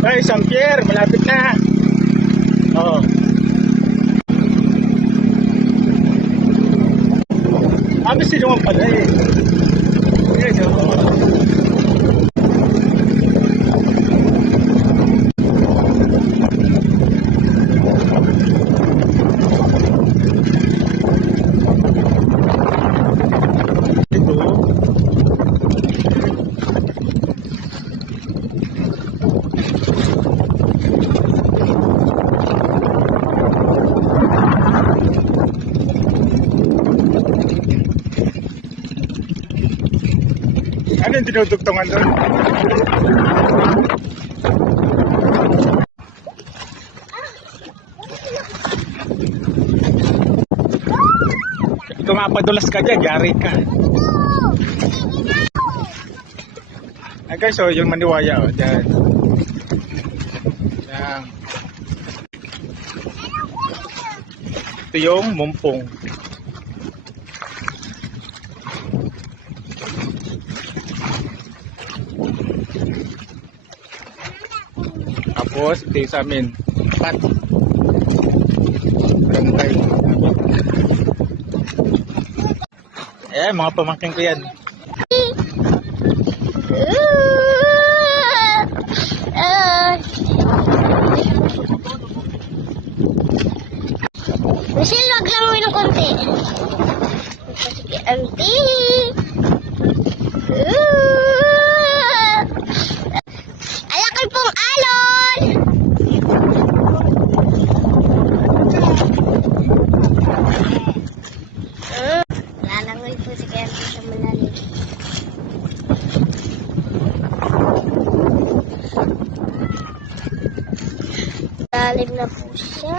Guys, San Pierre, malapit na. Oh. Habis sila naman pala eh. Yes, ano yung tinutugtungan doon? Kung mapadulas ka dyan, yari ka. Ay guys, so yung maniwaya o dyan. Yan. Ito yung mumpong. Tapos ito yung sa amin pat barangay. Eh, mga pamangkin ko yan. Michelle, wag lang mo ng konti. Sige, auntie. Alakal pong alon. Lalangoy po si auntie sa malalim. Lalim na po siya.